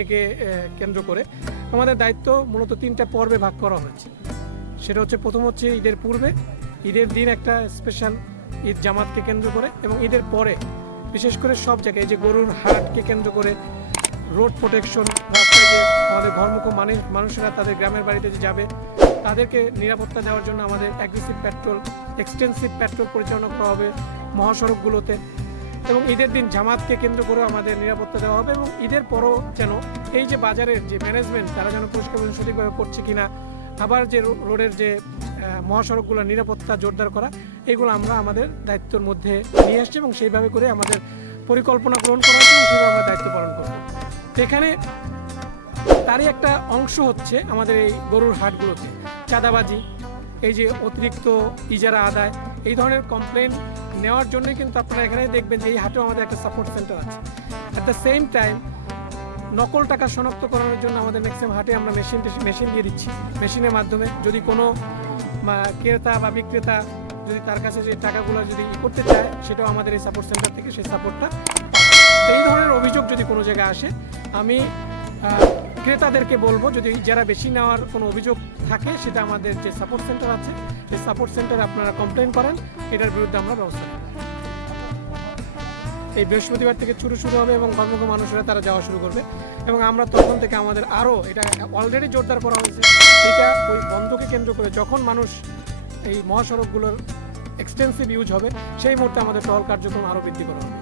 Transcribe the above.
দিনকে কেন্দ্র করে আমাদের দায়িত্ব মূলত 3টা পর্বে ভাগ করা হয়েছে। সেটা হচ্ছে প্রথম হচ্ছে ঈদের পূর্বে, ঈদের দিন একটা স্পেশাল ঈদ জামাতকে কেন্দ্র করে, এবং ঈদের পরে বিশেষ করে সব জায়গায় যে গরুর হাটকে কেন্দ্র করে রোড প্রোটেকশন, রাস্তায় যে আমাদের ঘরমুখো মানুষেরা তাদের গ্রামের বাড়িতে যে যাবে তাদেরকে নিরাপত্তা দেওয়ার জন্য আমাদের অ্যাগ্রেসিভ পেট্রোল, এক্সটেন্সিভ পেট্রোল পরিচালনা করা হবে মহাসড়কগুলোতে। এবং ঈদের দিন জামাতকে কেন্দ্র করে আমাদের নিরাপত্তা দেওয়া হবে, এবং ঈদের পরও যেন এই যে বাজারের যে ম্যানেজমেন্ট তারা যেন পরিষ্কার সঠিকভাবে করছে কিনা, আবার যে রোডের যে মহাসড়কগুলোর নিরাপত্তা জোরদার করা, এগুলো আমরা আমাদের দায়িত্বের মধ্যে নিয়ে আসছি এবং সেইভাবে করে আমাদের পরিকল্পনা গ্রহণ করা হচ্ছে এবং সেইভাবে আমরা দায়িত্ব পালন করব। এখানে তারই একটা অংশ হচ্ছে আমাদের এই গরুর হাটগুলোতে চাঁদাবাজি, এই যে অতিরিক্ত ইজারা আদায়, এই ধরনের কমপ্লেন নেওয়ার জন্যই কিন্তু আপনারা এখানে দেখবেন যে এই হাটেও আমাদের একটা সাপোর্ট সেন্টার আছে। অ্যাট দ্য সেম টাইম নকল টাকা শনাক্তকরণের জন্য আমাদের ম্যাক্সিমাম হাটে আমরা মেশিন দিয়ে দিচ্ছি। মেশিনের মাধ্যমে যদি কোনো ক্রেতা বা বিক্রেতা যদি তার কাছে যে টাকাগুলো যদি করতে চায়, সেটাও আমাদের এই সাপোর্ট সেন্টার থেকে সেই সাপোর্টটা। এই ধরনের অভিযোগ যদি কোনো জায়গায় আসে, আমি ক্রেতাদেরকে বলবো যদি যারা বেশি নেওয়ার কোনো অভিযোগ থাকে, সেটা আমাদের যে সাপোর্ট সেন্টার আছে সেই সাপোর্ট সেন্টারে আপনারা কমপ্লেন করেন, এটার বিরুদ্ধে আমরা ব্যবস্থা নেব। এই বৃহস্পতিবার থেকে শুরু হবে এবং কর্মঠ মানুষেরা তারা যাওয়া শুরু করবে, এবং আমরা তখন থেকে আমাদের আরও এটা অলরেডি জোরদার করা হয়েছে। এটা ওই বন্ধকে কেন্দ্র করে যখন মানুষ এই মহাসড়কগুলোর এক্সটেন্সিভ ইউজ হবে, সেই মুহূর্তে আমাদের টহল কার্যক্রম আরও বৃদ্ধি করা হবে।